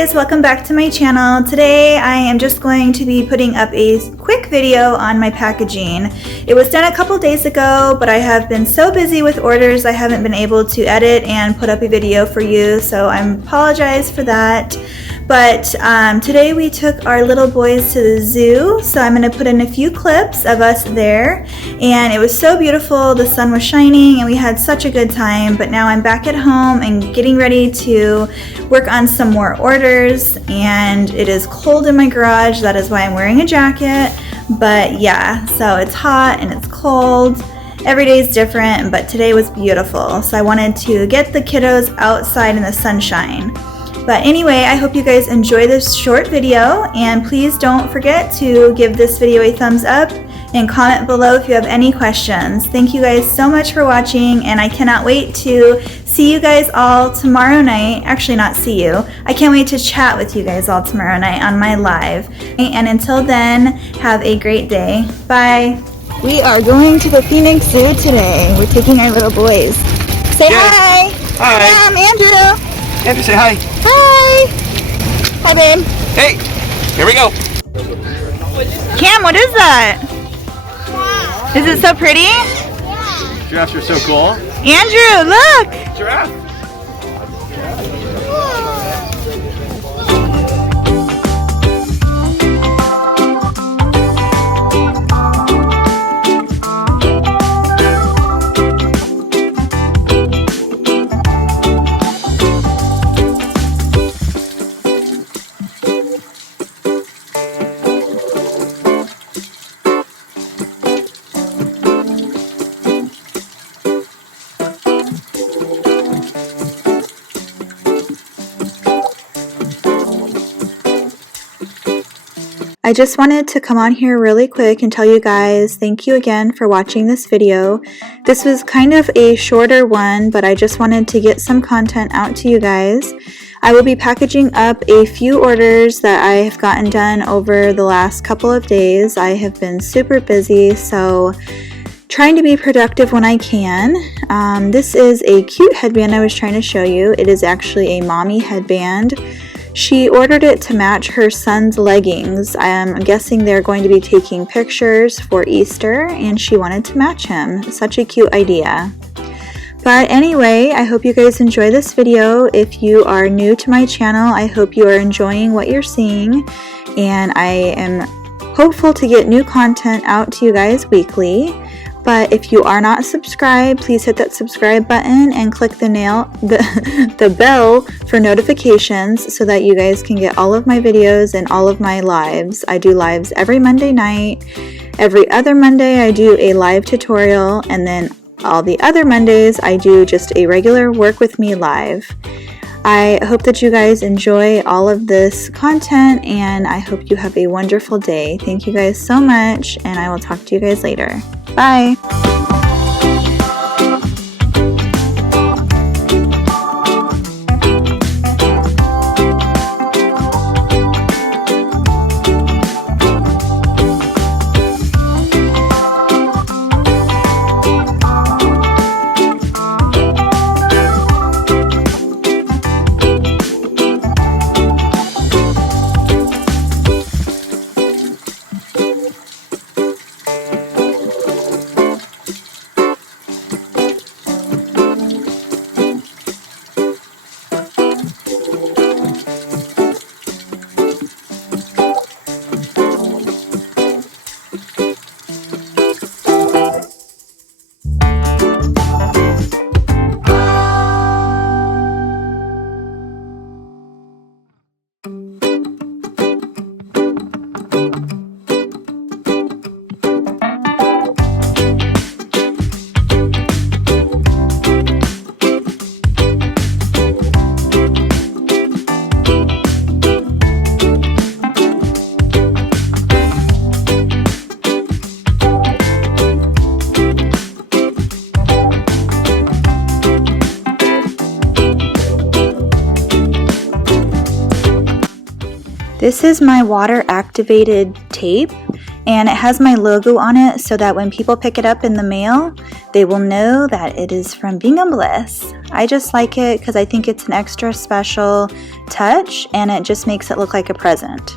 guys, welcome back to my channel. Today I am just going to be putting up a quick video on my packaging. It was done a couple days ago, but I have been so busy with orders I haven't been able to edit and put up a video for you, so I apologize for that. But today we took our little boys to the zoo, so I'm going to put in a few clips of us there. And it was so beautiful, the sun was shining, and we had such a good time. But now I'm back at home and getting ready to work on some more orders, and it is cold in my garage. That is why I'm wearing a jacket. But yeah, so it's hot and it's cold. Every day is different, but today was beautiful. So I wanted to get the kiddos outside in the sunshine. But anyway, I hope you guys enjoy this short video, and please don't forget to give this video a thumbs up and comment below if you have any questions. Thank you guys so much for watching, and I cannot wait to see you guys all tomorrow night. Actually, not see you. I can't wait to chat with you guys all tomorrow night on my live. And until then, have a great day. Bye. We are going to the Phoenix Zoo today. We're taking our little boys. Say hi. Hi. I'm Andrew. Andrew, say hi. Hi. Hi, babe. Hey, here we go. Cam, what is that? Is it so pretty? Giraffes are so cool. Andrew, look. Giraffe. I just wanted to come on here really quick and tell you guys thank you again for watching this video. This was kind of a shorter one, but I just wanted to get some content out to you guys. I will be packaging up a few orders that I have gotten done over the last couple of days. I have been super busy, so trying to be productive when I can. This is a cute headband I was trying to show you. It is actually a mommy headband. She ordered it to match her son's leggings. I'm guessing they're going to be taking pictures for Easter, and she wanted to match him. Such a cute idea. But anyway, I hope you guys enjoy this video. If you are new to my channel, I hope you are enjoying what you're seeing, and I am hopeful to get new content out to you guys weekly. But if you are not subscribed, please hit that subscribe button and click the bell for notifications so that you guys can get all of my videos and all of my lives. I do lives every Monday night. Every other Monday I do a live tutorial, and then all the other Mondays I do just a regular work with me live. I hope that you guys enjoy all of this content, and I hope you have a wonderful day. Thank you guys so much, and I will talk to you guys later. Bye! This is my water activated tape. And it has my logo on it so that when people pick it up in the mail, they will know that it is from Bingham Bliss. I just like it because I think it's an extra special touch and it just makes it look like a present.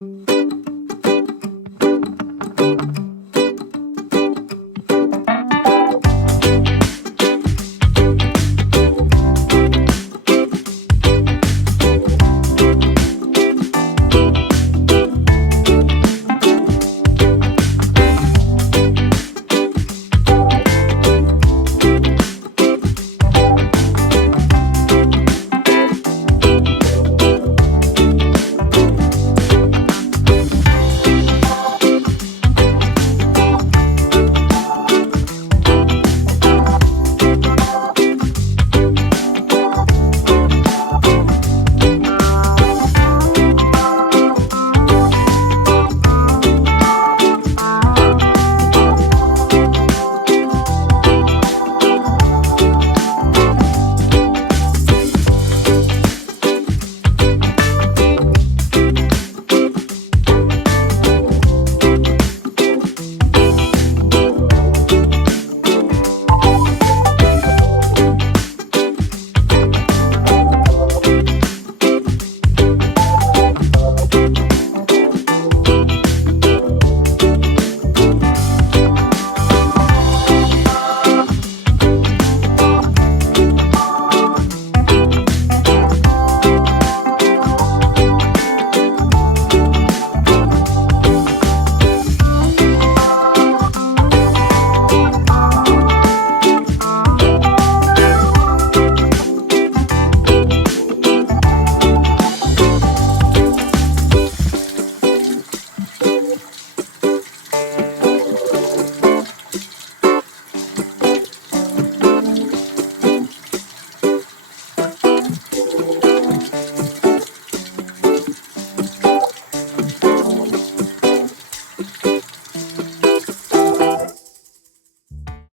you.